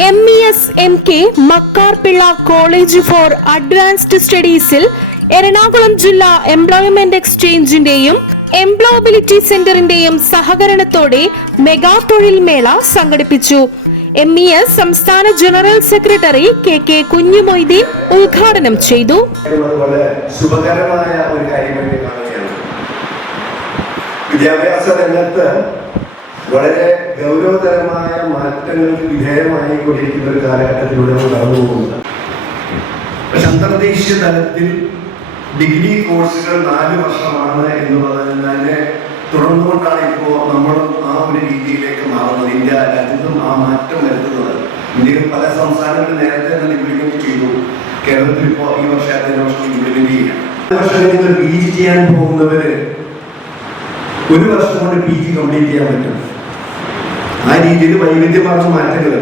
M E S M K Makkarpillai college for advanced സ്റ്റഡീസിൽ Ernakulam ജില്ലാ employment എക്സ്ചേഞ്ചിന്റെയും employability സെന്ററിന്റെയും സഹകരണത്തോടെ mega തൊഴിൽ മേള സംഘടിപ്പിച്ചു. എം ഇ എസ് സംസ്ഥാന general secretary K K Kunhumoideen ഉദ്ഘാടനം ചെയ്തു. വിദ്യാഭ്യാസ രംഗത്ത് വളരെ ഗൗരവതരമായ മാറ്റങ്ങൾക്ക് വിധേയമായി കൊണ്ടിരിക്കുന്ന ഒരു കാലഘട്ടത്തിലൂടെ കടന്നു പോകുന്നത് അന്തർദേശീയ തലത്തിൽ ഡിഗ്രി കോഴ്സുകൾ നാല് വർഷമാണ് എന്നുള്ളതിനെ തുടർന്നുകൊണ്ടാണ് ഇപ്പോൾ നമ്മളും ആ ഒരു രീതിയിലേക്ക് മാറുന്നത്. ഇന്ത്യ രാജ്യത്തും ആ മാറ്റം വരുത്തുന്നത് ഇന്ത്യയിൽ പല സംസ്ഥാനങ്ങൾ നേരത്തെ തന്നെ ഇംപ്ലിമെന്റ് ചെയ്തു. കേരളത്തിൽ ഇപ്പോൾ ഈ വർഷം അതിന്റെ വർഷം ഇംപ്ലിമെന്റ് ചെയ്യാം പോകുന്നവര് ഒരു വർഷം കൊണ്ട് പി ജി കംപ്ലീറ്റ് ചെയ്യാൻ പറ്റും. ആ രീതിയിൽ വൈവിധ്യമാർന്ന മാറ്റങ്ങൾ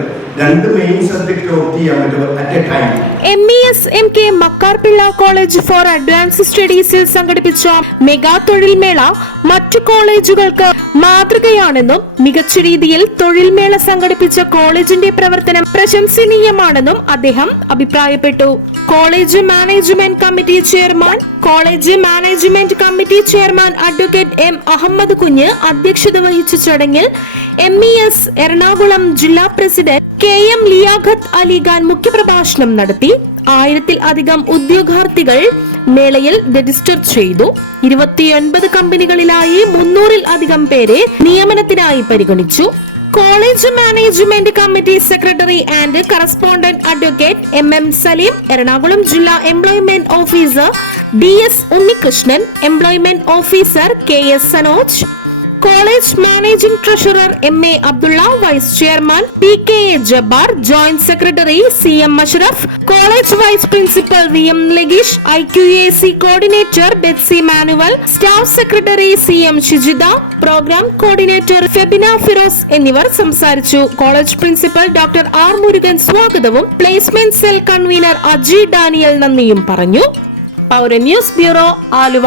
A E S M K Makkarpillai college for advance സ്റ്റഡീസിൽ സംഘടിപ്പിച്ച മെഗാ തൊഴിൽ മേള മറ്റു കോളേജുകൾക്ക് മാതൃകയാണെന്നും മികച്ച രീതിയിൽ തൊഴിൽ മേള സംഘടിപ്പിച്ച കോളേജിന്റെ പ്രവർത്തനം പ്രശംസനീയമാണെന്നും അദ്ദേഹം അഭിപ്രായപ്പെട്ടു. College management committee chairman college management committee chairman advocate M Ahammed Kunju അധ്യക്ഷത വഹിച്ച ചടങ്ങിൽ എം ഇ എസ് എറണാകുളം ജില്ലാ president K M Liyakath Alikhan മുഖ്യപ്രഭാഷണം നടത്തി ആയിരത്തിൽ അധികം ഉദ്യോഗാർത്ഥികൾ മേളയിൽ രജിസ്റ്റർ ചെയ്തു. ഇരുപത്തിയൊൻപത് കമ്പനികളിലായി മുന്നൂറിൽ അധികം പേരെ നിയമനത്തിനായി പരിഗണിച്ചു. College management committee secretary and correspondent advocate M M Saleem Ernakulam ജില്ലാ employment officer D S Unnikrishnan employment officer K S Sanoj college managing treasurer M A Abdulla vice chairman P K A Jabbar joint secretary C M Ashraf college vice principal V M Lageesh I Q A C coordinator Betsy Manuel staff secretary C M Shijitha programme coordinator Febina Firoz എന്നിവർ സംസാരിച്ചു. College principal doctor R Murugan സ്വാഗതവും placement cell convener Aji Daniel നന്ദിയും പറഞ്ഞു. Paura news bureau Aluva.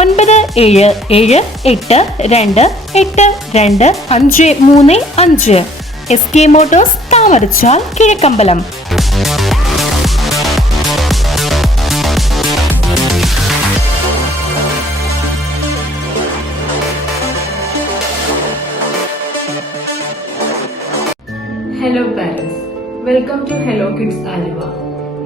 ഒൻപത് ഏഴ് ഏഴ് എട്ട് രണ്ട് എട്ട് രണ്ട് അഞ്ച് മൂന്ന് അഞ്ച്. S K motors Thamarachal Kizhakkambalam. Hello parents welcome to hello kids Aliva.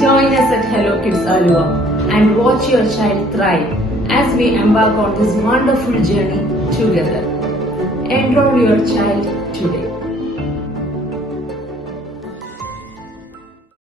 Join us at Hello Kids Alua and watch your child thrive as we embark on this wonderful journey together. Enroll your child today.